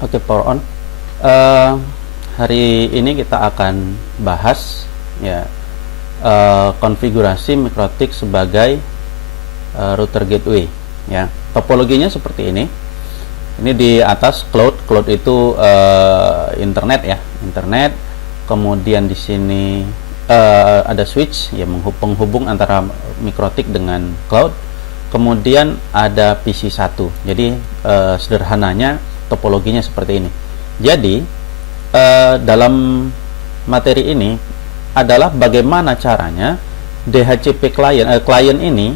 Oke, power on. Eh, Hari ini kita akan bahas ya konfigurasi MikroTik sebagai router gateway. Ya, topologinya seperti ini. Ini di atas cloud. Cloud itu internet ya, internet. Kemudian di sini ada switch ya penghubung antara MikroTik dengan cloud. Kemudian ada PC1. Jadi sederhananya topologinya seperti ini. Jadi dalam materi ini adalah bagaimana caranya DHCP klien ini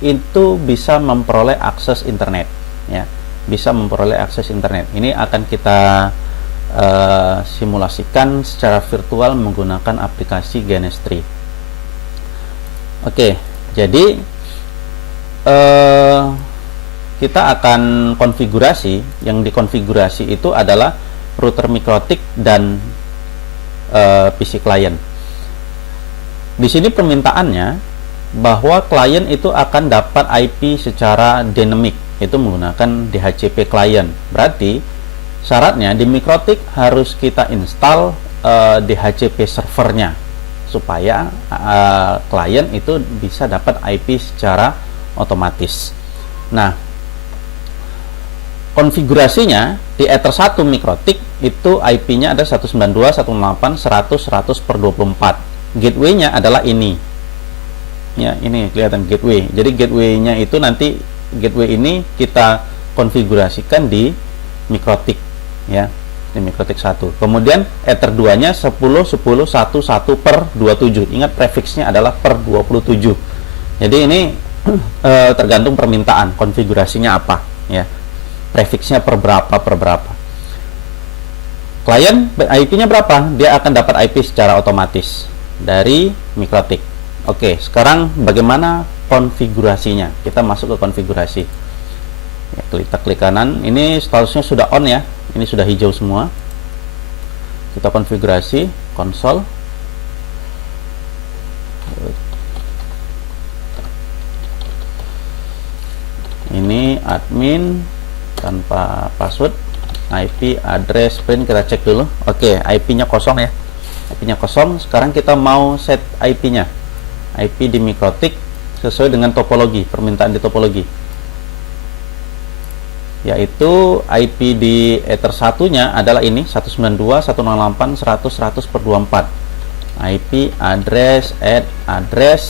itu bisa memperoleh akses internet ya, bisa memperoleh akses internet. Ini akan kita simulasikan secara virtual menggunakan aplikasi GNS3. Oke, jadi kita akan konfigurasi. Yang dikonfigurasi itu adalah router MikroTik dan PC client. Di sini permintaannya bahwa klien itu akan dapat IP secara dynamic, itu menggunakan DHCP client. Berarti syaratnya di MikroTik harus kita install DHCP servernya supaya klien itu bisa dapat IP secara otomatis. Nah, konfigurasinya di Ether 1 MikroTik itu IP-nya ada 192.168.100/24. Gateway-nya adalah ini. Ya, ini kelihatan gateway. Jadi gateway-nya itu nanti gateway ini kita konfigurasikan di MikroTik ya, di MikroTik 1. Kemudian Ether 2-nya 10.10.11/27. Ingat prefixnya adalah per 27. Jadi ini tergantung permintaan konfigurasinya apa ya. Prefixnya per berapa. Klien IP-nya berapa? Dia akan dapat IP secara otomatis dari MikroTik. Oke, sekarang bagaimana konfigurasinya? Kita masuk ke konfigurasi. Ya, kita klik kanan. Ini statusnya sudah on ya. Ini sudah hijau semua. Kita konfigurasi konsol. Ini admin tanpa password, IP address print kita cek dulu. Oke, IP-nya kosong ya. IP-nya kosong. Sekarang kita mau set IP-nya. IP di MikroTik sesuai dengan topologi, permintaan di topologi. Yaitu IP di Ether 1-nya adalah ini 192.168.100/100/24. IP address address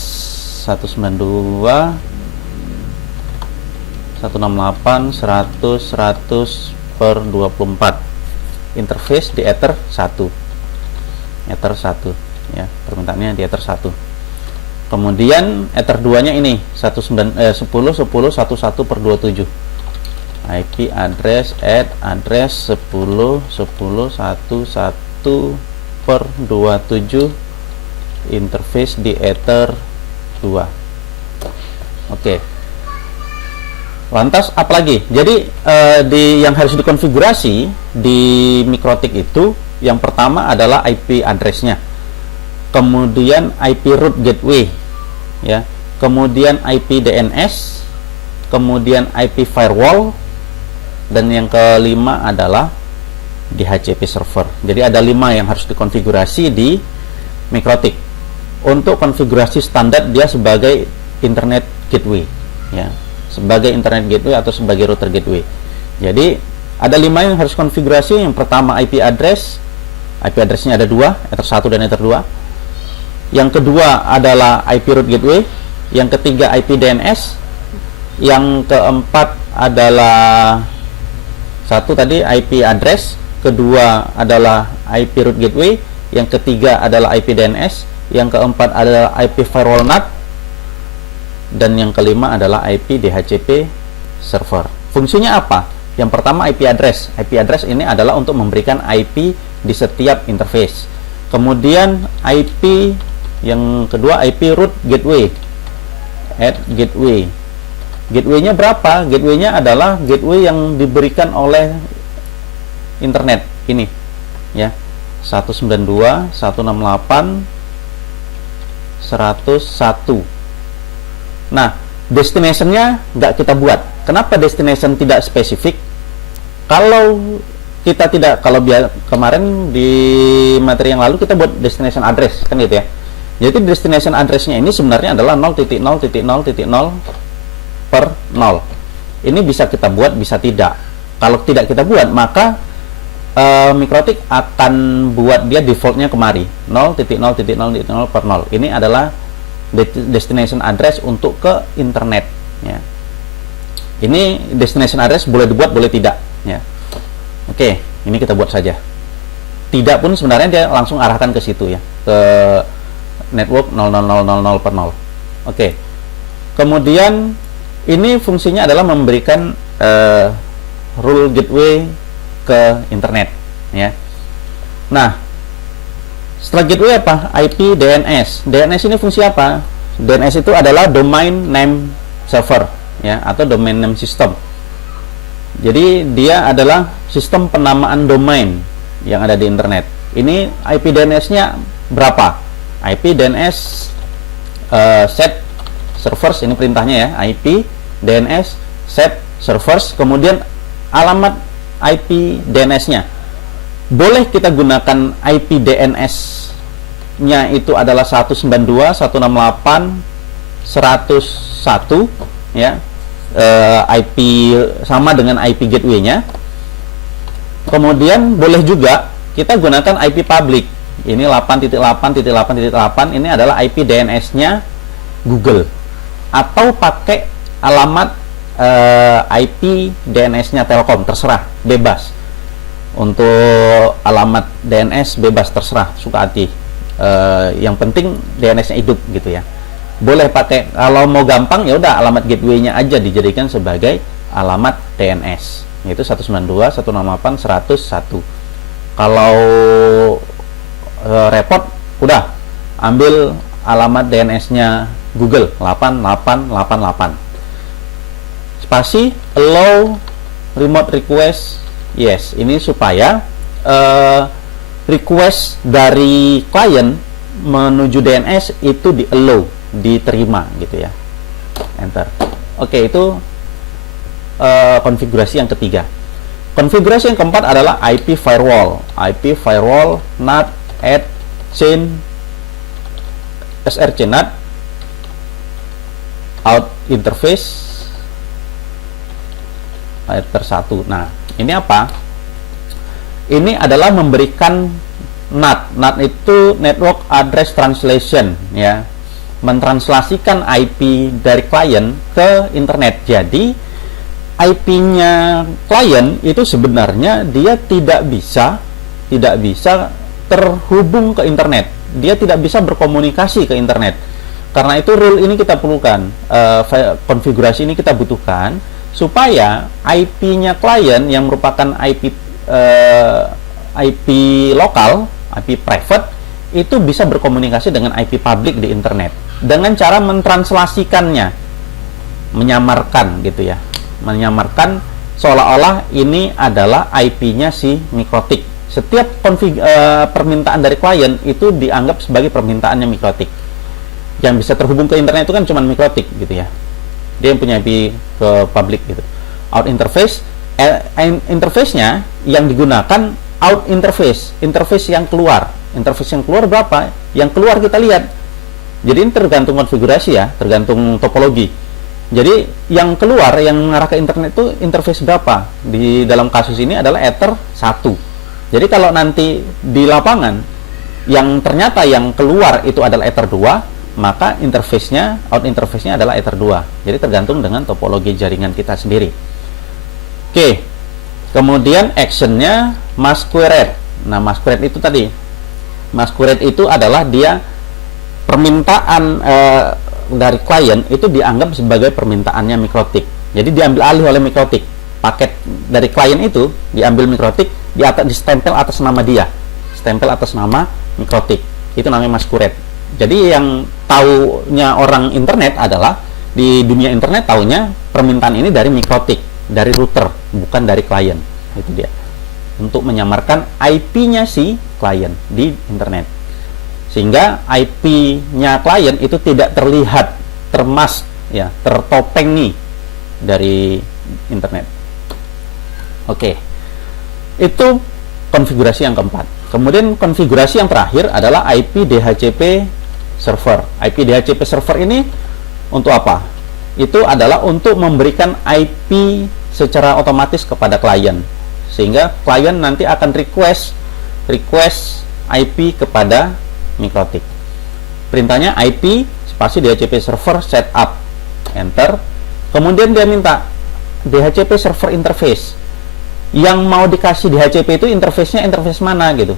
192.168.100/100/24. Interface di Ether 1. Ether 1 ya, permintaannya di Ether 1. Kemudian Ether 2-nya ini 10.10.11/27. IP address address 10.10.11/27. Interface di Ether 2. Oke. Lantas apalagi? Jadi yang harus dikonfigurasi di MikroTik itu yang pertama adalah IP address-nya, kemudian IP root gateway, ya, kemudian IP DNS, kemudian IP firewall, dan yang kelima adalah DHCP server. Jadi ada 5 yang harus dikonfigurasi di MikroTik. Untuk konfigurasi standar dia sebagai internet gateway, ya, sebagai internet gateway atau sebagai router gateway. Jadi ada 5 yang harus konfigurasi. Yang pertama IP address. IP address-nya ada 2, Ether 1 dan Ether 2. Yang kedua adalah IP root gateway. Yang ketiga IP DNS. Yang keempat adalah satu tadi IP address, kedua adalah IP root gateway, yang ketiga adalah IP DNS, yang keempat adalah IP firewall NAT, dan yang kelima adalah IP DHCP server. Fungsinya apa? Yang pertama IP address. IP address ini adalah untuk memberikan IP di setiap interface. Kemudian IP yang kedua IP root gateway. Add gateway. Gateway-nya berapa? Gateway-nya adalah gateway yang diberikan oleh internet ini ya. 192.168.101. Nah, destination-nya nggak kita buat. Kenapa destination tidak spesifik? Kalau kita tidak, kalau kemarin di materi yang lalu kita buat destination address kan gitu ya. Jadi destination address-nya ini sebenarnya adalah 0.0.0.0 per 0. Ini bisa kita buat, bisa tidak. Kalau tidak kita buat, maka Mikrotik akan buat dia defaultnya kemari 0.0.0.0 per 0. Ini adalah destination address untuk ke internet ya. Ini destination address boleh dibuat, boleh tidak ya. Oke, ini kita buat saja. Tidak pun sebenarnya dia langsung arahkan ke situ ya, ke network 00000 per 0. Oke. Kemudian ini fungsinya adalah memberikan rule gateway ke internet ya. Nah, setelah gateway apa? IP DNS. DNS ini fungsi apa? DNS itu adalah domain name server ya, atau domain name system. Jadi dia adalah sistem penamaan domain yang ada di internet. Ini IP DNS-nya berapa? IP DNS set servers, ini perintahnya ya, IP DNS set servers, kemudian alamat IP DNS-nya. Boleh kita gunakan IP DNS-nya itu adalah 192.168.101 ya, IP sama dengan IP gateway-nya. Kemudian boleh juga kita gunakan IP public. Ini 8.8.8.8 ini adalah IP DNS-nya Google, atau pakai alamat IP DNS-nya Telkom, terserah, bebas. Untuk alamat DNS bebas, terserah, suka hati. Yang penting DNS-nya hidup gitu ya. Boleh pakai, kalau mau gampang ya udah alamat gateway-nya aja dijadikan sebagai alamat DNS, yaitu 192.168.101. Kalau repot, udah ambil alamat DNS-nya Google 8888. Spasi allow remote request yes. Ini supaya request dari klien menuju DNS itu di allow, diterima gitu ya. Enter. Oke, itu konfigurasi yang ketiga. Konfigurasi yang keempat adalah IP firewall. IP firewall NAT add chain src NAT out interface per 1. Nah, ini apa? Ini adalah memberikan NAT. NAT itu Network Address Translation ya. Mentranslasikan IP dari klien ke internet. Jadi IP-nya klien itu sebenarnya dia tidak bisa terhubung ke internet. Dia tidak bisa berkomunikasi ke internet. Karena itu rule ini kita perlukan, konfigurasi ini kita butuhkan supaya IP-nya klien yang merupakan IP lokal, IP private, itu bisa berkomunikasi dengan IP public di internet dengan cara mentranslasikannya, menyamarkan gitu ya, menyamarkan seolah-olah ini adalah IP-nya si Mikrotik. Setiap permintaan dari klien itu dianggap sebagai permintaannya Mikrotik. Yang bisa terhubung ke internet itu kan cuma Mikrotik gitu ya. Dia yang punya IP ke public gitu. Out interface, interface-nya yang digunakan out interface, interface yang keluar. Interface yang keluar berapa? Yang keluar kita lihat. Jadi ini tergantung konfigurasi ya, tergantung topologi. Jadi yang keluar, yang mengarah ke internet itu interface berapa? Di dalam kasus ini adalah Ether 1. Jadi kalau nanti di lapangan yang ternyata yang keluar itu adalah Ether 2, maka interface-nya, out interface-nya adalah Ether 2. Jadi tergantung dengan topologi jaringan kita sendiri. Oke. Kemudian action-nya masquerade. Nah, masquerade itu tadi. Masquerade itu adalah dia permintaan dari klien itu dianggap sebagai permintaannya Mikrotik. Jadi diambil alih oleh Mikrotik. Paket dari klien itu diambil Mikrotik, distempel atas nama dia. Stempel atas nama Mikrotik. Itu namanya masquerade. Jadi yang taunya orang internet adalah di dunia internet taunya permintaan ini dari Mikrotik, dari router, bukan dari klien. Itu dia. Untuk menyamarkan IP-nya si klien di internet. Sehingga IP-nya klien itu tidak terlihat, termask ya, tertopengi dari internet. Oke. Itu konfigurasi yang keempat. Kemudian konfigurasi yang terakhir adalah IP DHCP server. IP DHCP server ini untuk apa? Itu adalah untuk memberikan IP secara otomatis kepada klien, sehingga klien nanti akan request IP kepada Mikrotik. Perintahnya IP spasi DHCP server setup, enter. Kemudian dia minta DHCP server interface. Yang mau dikasih DHCP itu interface-nya interface mana gitu.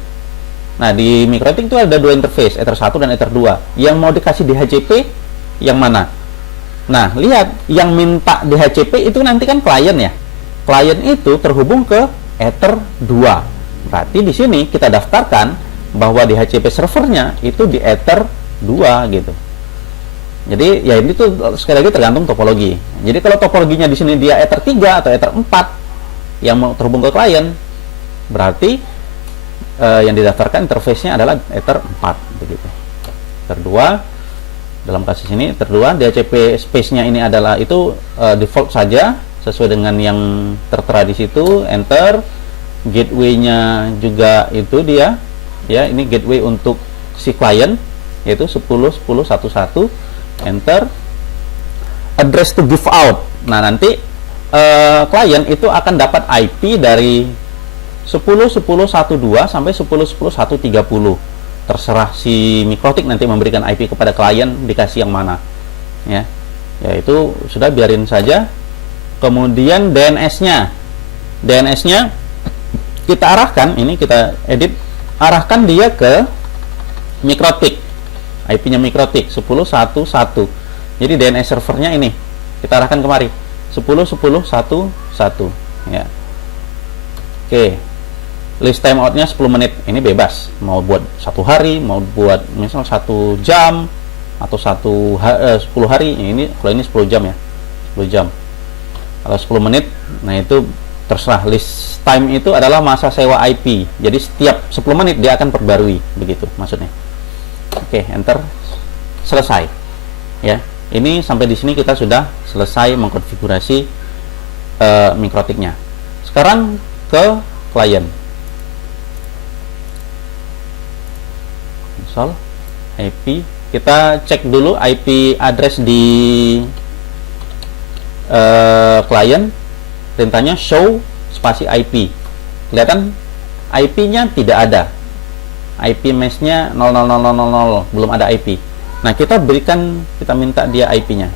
Nah, di Mikrotik itu ada dua interface, Ether 1 dan Ether 2. Yang mau dikasih DHCP yang mana? Nah, lihat, yang minta DHCP itu nanti kan klien ya. Klien itu terhubung ke Ether 2. Berarti di sini kita daftarkan bahwa DHCP servernya itu di Ether 2 gitu. Jadi ya ini tuh sekali lagi tergantung topologi. Jadi kalau topologinya di sini dia Ether 3 atau Ether 4 yang mau terhubung ke klien, berarti yang didaftarkan interface-nya adalah Ether 4 begitu. Ether 2 dalam kasus ini Ether 2, DHCP space-nya ini adalah itu default saja sesuai dengan yang tertera di situ, enter. Gateway-nya juga itu dia ya, ini gateway untuk si klien yaitu 10.10.11, enter. Address to give out. Nah, nanti klien itu akan dapat IP dari 10.10.12 sampai 10.10.130. Terserah si Mikrotik nanti memberikan IP kepada klien dikasih yang mana ya. Ya itu sudah, biarin saja. Kemudian DNS-nya kita arahkan, ini kita edit, arahkan dia ke Mikrotik, IP-nya Mikrotik 10.1.1. Jadi DNS servernya ini kita arahkan kemari 10.10.1.1 ya. Oke, list timeoutnya 10 menit, ini bebas, mau buat 1 hari, mau buat misal 1 jam atau 10 hari. Ini kalau ini 10 jam ya, 10 jam. Kalau 10 menit, nah itu terserah. List time itu adalah masa sewa IP, jadi setiap 10 menit dia akan perbarui, begitu maksudnya. Oke, enter, selesai ya. Ini sampai di sini kita sudah selesai mengkonfigurasi Mikrotiknya. Sekarang ke klien. Install IP, kita cek dulu IP address di klien. Perintahnya show spasi IP. Kelihatan IP-nya tidak ada, IP mesh-nya 00000, belum ada IP. Nah, kita minta dia IP-nya,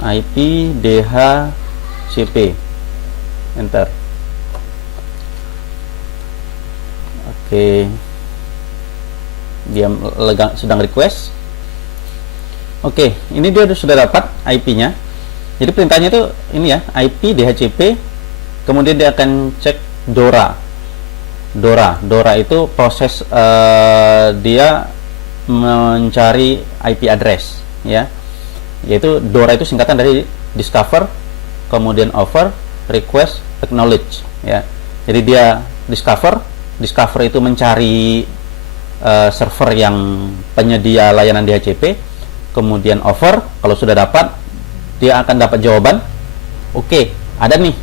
IP DHCP, enter. Oke, dia sedang request. Oke, ini dia sudah dapat IP-nya. Jadi perintahnya itu ini ya, IP DHCP. Kemudian dia akan cek DORA itu proses dia mencari IP address ya. Yaitu DORA itu singkatan dari discover, kemudian offer, request, acknowledge ya. Jadi dia discover itu mencari server yang penyedia layanan DHCP, kemudian offer, kalau sudah dapat dia akan dapat jawaban, oke, ada nih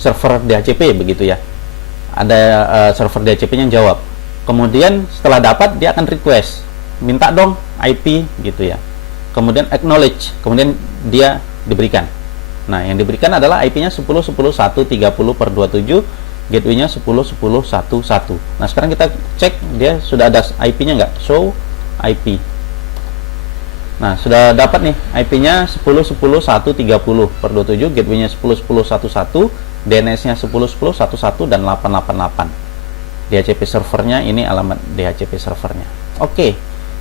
server DHCP begitu ya, ada server DHCP-nya jawab. Kemudian setelah dapat dia akan request, minta dong IP gitu ya. Kemudian acknowledge, kemudian dia diberikan. Nah, yang diberikan adalah IP-nya 10.10.130/27, gateway-nya 10.10.1.1. Nah, sekarang kita cek dia sudah ada IP-nya nggak, show IP. Nah, sudah dapat nih IP-nya 10.10.130/27, gateway-nya 10.10.1.1, DNS-nya 10.10.1.1 dan 888. DHCP servernya ini alamat DHCP servernya. Oke,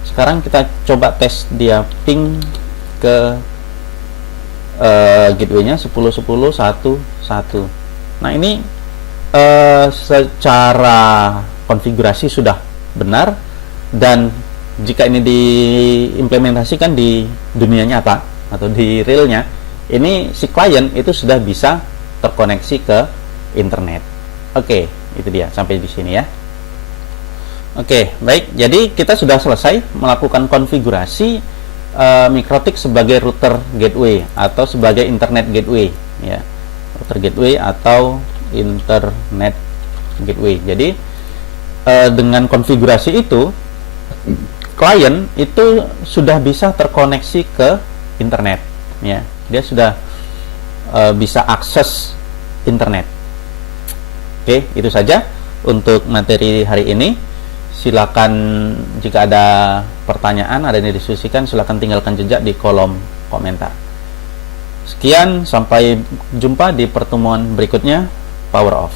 sekarang kita coba tes dia ping ke gateway-nya 10.10.1.1. Nah, ini secara konfigurasi sudah benar, dan jika ini diimplementasikan di dunia nyata atau di realnya, ini si klien itu sudah bisa terkoneksi ke internet. Oke, itu dia sampai di sini ya. Oke, baik. Jadi kita sudah selesai melakukan konfigurasi Mikrotik sebagai router gateway atau sebagai internet gateway ya. router gateway atau internet gateway. Jadi dengan konfigurasi itu klien itu sudah bisa terkoneksi ke internet, ya. Dia sudah bisa akses internet. Oke, itu saja untuk materi hari ini. Silakan jika ada pertanyaan, ada yang didiskusikan, silakan tinggalkan jejak di kolom komentar. Sekian, sampai jumpa di pertemuan berikutnya. Power off.